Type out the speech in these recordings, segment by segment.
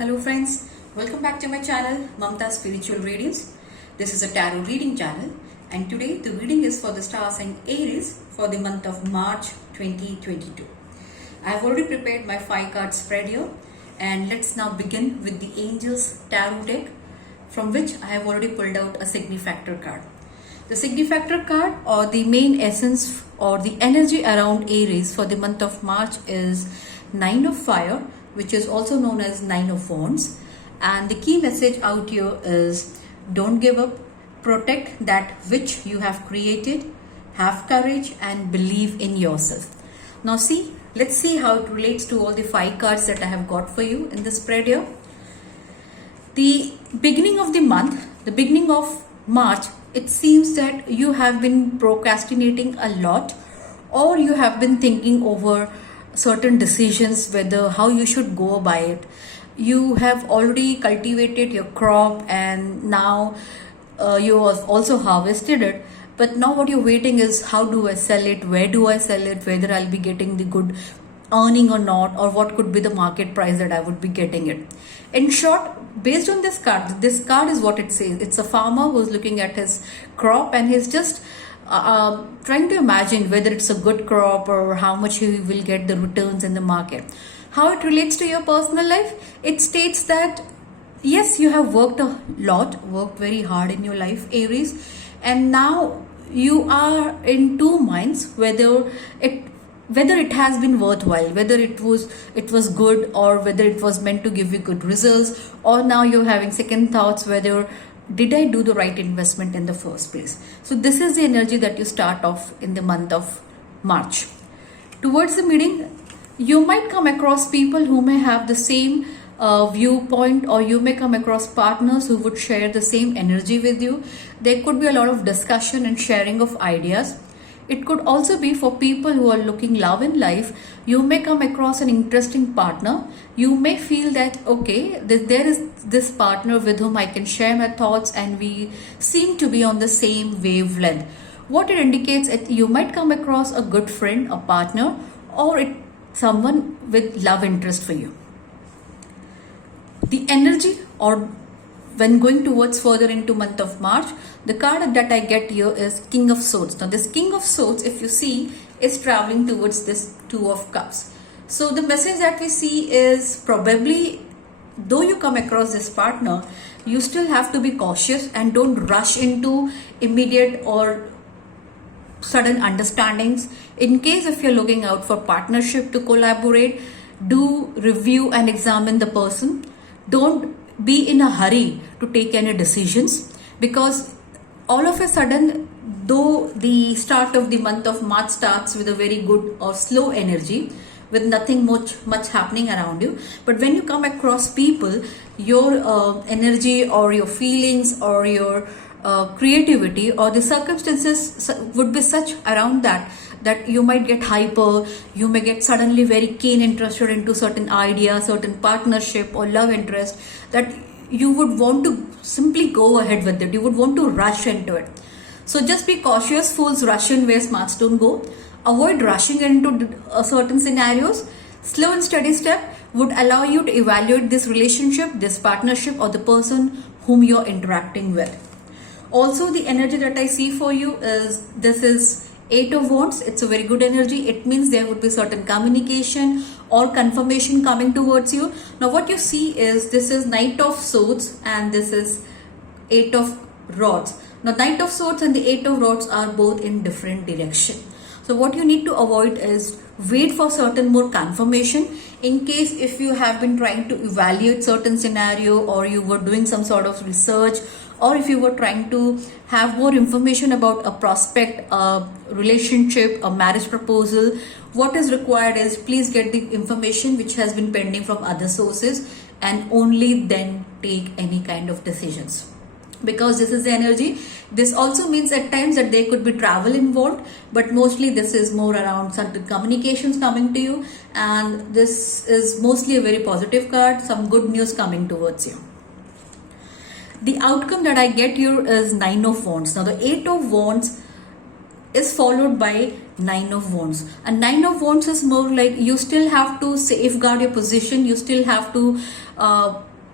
Hello friends, welcome back to my channel Mamta Spiritual Radiance. This is a tarot reading channel and today the reading is for the star sign Aries for the month of March 2022. I have already prepared my 5 card spread here and let's now begin with the Angels Tarot deck from which I have already pulled out a Signifactor card. The Signifactor card or the main essence or the energy around Aries for the month of March is 9 of Fire, which is also known as 9 of Wands. And the key message out here is don't give up, protect that which you have created, have courage and believe in yourself. Now let's see how it relates to all the 5 cards that I have got for you in this spread here. The beginning of the month, the beginning of March, it seems that you have been procrastinating a lot or you have been thinking over certain decisions, whether how you should go by it. You have already cultivated your crop and now you have also harvested it, but now what you're waiting is how do I sell it, where do I sell it, whether I'll be getting the good earning or not, or what could be the market price that I would be getting it. In short, based on this card is what it says. It's a farmer who's looking at his crop and he's just trying to imagine whether it's a good crop or how much he will get the returns in the market. How it relates to your personal life? It states that yes, you have worked a lot, worked very hard in your life, Aries, and now you are in two minds whether it has been worthwhile, whether it was good or whether it was meant to give you good results, or now you're having second thoughts whether did I do the right investment in the first place. So this is the energy that you start off in the month of March. Towards the meeting, you might come across people who may have the same viewpoint, or you may come across partners who would share the same energy with you. There could be a lot of discussion and sharing of ideas. It could also be for people who are looking love in life. You may come across an interesting partner. You may feel that, okay, there is this partner with whom I can share my thoughts and we seem to be on the same wavelength. What it indicates is you might come across a good friend, a partner, or someone with love interest for you. The energy, or when going towards further into month of March, the card that I get here is King of Swords. Now this King of Swords, if you see, is traveling towards this Two of Cups. So the message that we see is probably, though you come across this partner, you still have to be cautious and don't rush into immediate or sudden understandings. In case if you're looking out for partnership to collaborate, do review and examine the person. Don't be in a hurry to take any decisions, because all of a sudden, though the start of the month of March starts with a very good or slow energy with nothing much happening around you, but when you come across people, your energy or your feelings or your creativity or the circumstances would be such around that you might get hyper, you may get suddenly very keen interested into certain idea, certain partnership or love interest, that you would want to simply go ahead with it. You would want to rush into it. So just be cautious. Fools rush in where smarts don't go. Avoid rushing into certain scenarios. Slow and steady step would allow you to evaluate this relationship, this partnership, or the person whom you're interacting with. Also, the energy that I see for you is this is 8 of Wands. It's a very good energy. It means there would be certain communication or confirmation coming towards you. Now what you see is this is Knight of Swords and this is 8 of Rods. Now Knight of Swords and the 8 of Rods are both in different direction. So what you need to avoid is wait for certain more confirmation. In case if you have been trying to evaluate certain scenario, or you were doing some sort of research, or if you were trying to have more information about a prospect, a relationship, a marriage proposal, what is required is please get the information which has been pending from other sources and only then take any kind of decisions. Because this is the energy. This also means at times that there could be travel involved, but mostly this is more around certain communications coming to you, and this is mostly a very positive card, some good news coming towards you. The outcome that I get here is 9 of Wands. Now the 8 of Wands is followed by Nine of Wands. And Nine of Wands is more like you still have to safeguard your position, you still have to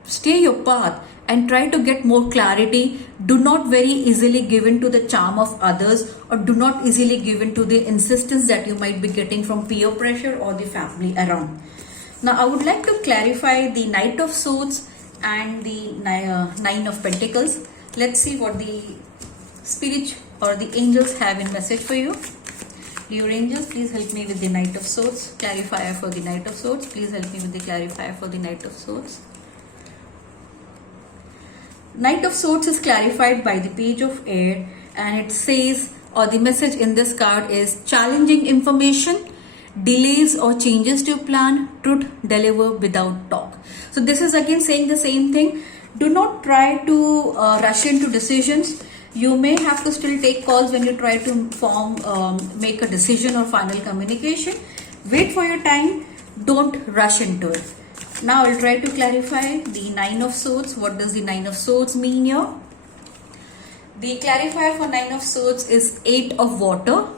stay your path and try to get more clarity. Do not very easily give in to the charm of others, or do not easily give in to the insistence that you might be getting from peer pressure or the family around. Now I would like to clarify the Knight of Swords and the Nine of Pentacles. Let's see what the spirit or the angels have in message for you. Dear angels, please help me with the Knight of Swords. Clarifier for the Knight of Swords. Please help me with the clarifier for the Knight of Swords. Knight of Swords is clarified by the Page of Air, and it says, or the message in this card is challenging information, delays or changes to your plan, truth deliver without talk. So this is again saying the same thing. Do not try to rush into decisions. You may have to still take calls when you try to make a decision or final communication. Wait for your time. Don't rush into it. Now I'll try to clarify the Nine of Swords. What does the Nine of Swords mean here? The clarifier for Nine of Swords is Eight of Water.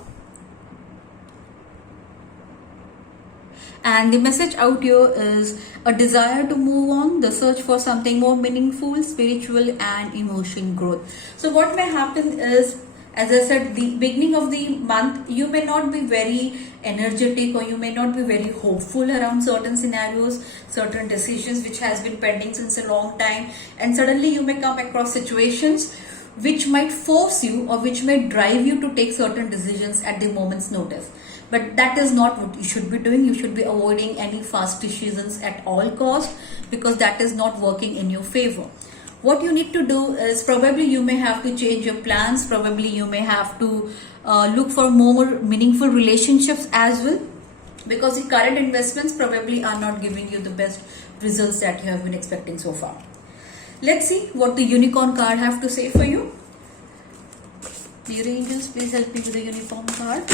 And the message out here is a desire to move on, the search for something more meaningful, spiritual and emotion growth. So what may happen is, as I said, the beginning of the month, you may not be very energetic, or you may not be very hopeful around certain scenarios, certain decisions which has been pending since a long time, and suddenly you may come across situations which might force you or which may drive you to take certain decisions at the moment's notice. But that is not what you should be doing. You should be avoiding any fast decisions at all costs, because that is not working in your favor. What you need to do is, probably you may have to change your plans, probably you may have to look for more meaningful relationships as well, because the current investments probably are not giving you the best results that you have been expecting so far. Let's see what the Unicorn card have to say for you. Dear angels, please help me with the Unicorn card.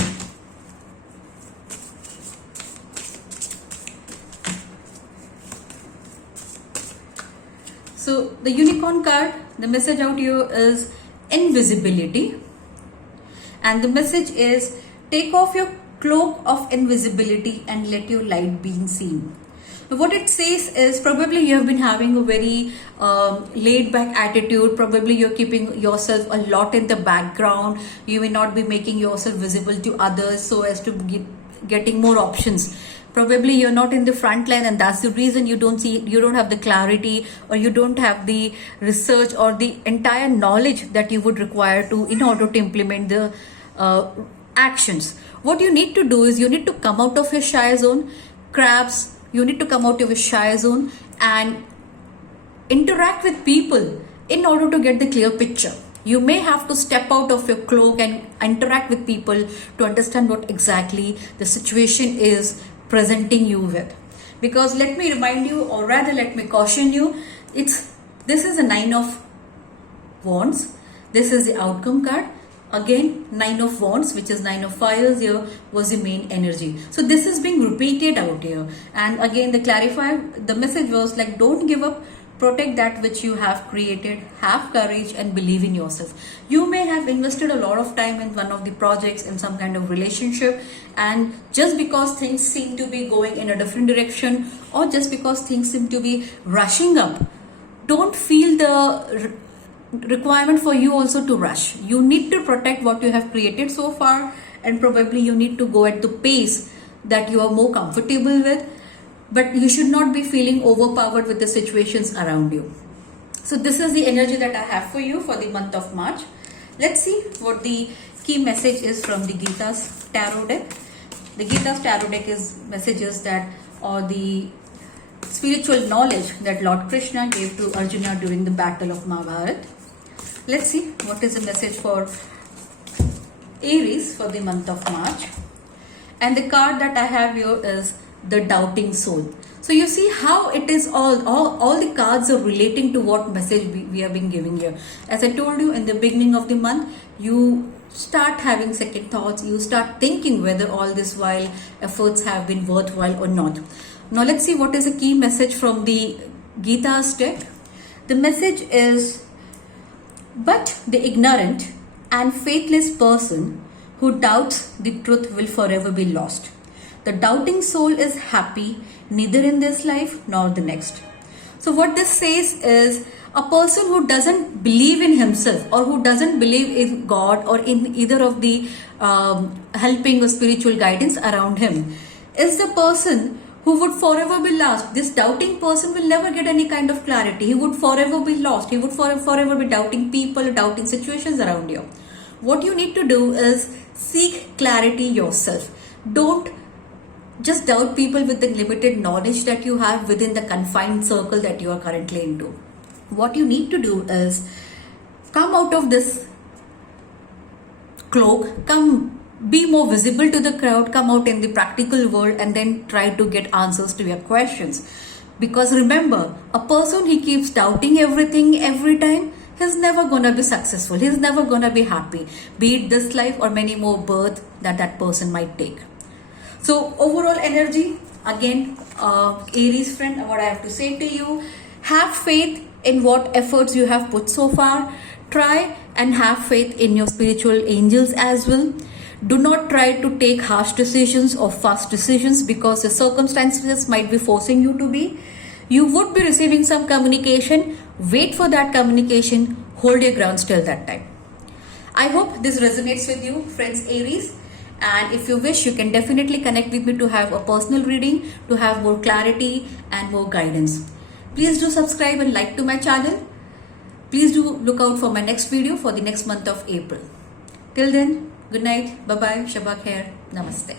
So the Unicorn card, the message out here is invisibility, and the message is take off your cloak of invisibility and let your light be seen. What it says is, probably you have been having a very laid back attitude. Probably you're keeping yourself a lot in the background. You may not be making yourself visible to others so as to getting more options. Probably you're not in the front line, and that's the reason you don't have the clarity, or you don't have the research or the entire knowledge that you would require to in order to implement the actions. What you need to do is, you need to come out of your shy zone. Crabs, you need to come out of your shy zone and interact with people in order to get the clear picture. You may have to step out of your cloak and interact with people to understand what exactly the situation is presenting you with. Because let me remind you, or rather let me caution you, this is a Nine of Wands. This is the outcome card. Again, Nine of Wands, which is Nine of Fires here, was the main energy. So this is being repeated out here. And again, the clarifier, the message was like, don't give up. Protect that which you have created, have courage and believe in yourself. You may have invested a lot of time in one of the projects, in some kind of relationship, and just because things seem to be going in a different direction, or just because things seem to be rushing up, don't feel the requirement for you also to rush. You need to protect what you have created so far, and probably you need to go at the pace that you are more comfortable with. But you should not be feeling overpowered with the situations around you. So this is the energy that I have for you for the month of March. Let's see what the key message is from the Gita's Tarot deck. The Gita's Tarot deck is messages that, or the spiritual knowledge that Lord Krishna gave to Arjuna during the battle of Mahabharata. Let's see what is the message for Aries for the month of March. And the card that I have here is the Doubting Soul. So you see how it is all the cards are relating to what message we have been giving here. As I told you, in the beginning of the month, you start having second thoughts. You start thinking whether all this while efforts have been worthwhile or not. Now let's see what is the key message from the Gita's deck. The message is, but the ignorant and faithless person who doubts the truth will forever be lost. The doubting soul is happy neither in this life nor the next. So what this says is a person who doesn't believe in himself or who doesn't believe in God or in either of the helping or spiritual guidance around him is the person who would forever be lost. This doubting person will never get any kind of clarity. He would forever be lost. He would forever be doubting people, doubting situations around you. What you need to do is seek clarity yourself. Don't just doubt people with the limited knowledge that you have within the confined circle that you are currently into. What you need to do is come out of this cloak, be more visible to the crowd, come out in the practical world, and then try to get answers to your questions. Because remember, a person who keeps doubting everything every time, he's never gonna be successful. He's never gonna be happy, be it this life or many more births that person might take. So overall energy, again, Aries friend, what I have to say to you, have faith in what efforts you have put so far. Try and have faith in your spiritual angels as well. Do not try to take harsh decisions or fast decisions because the circumstances might be forcing you to be. You would be receiving some communication. Wait for that communication. Hold your ground till that time. I hope this resonates with you, friends Aries. And if you wish, you can definitely connect with me to have a personal reading, to have more clarity and more guidance. Please do subscribe and like to my channel. Please do look out for my next video for the next month of April. Till then, good night, bye-bye, Shabak Khair, Namaste.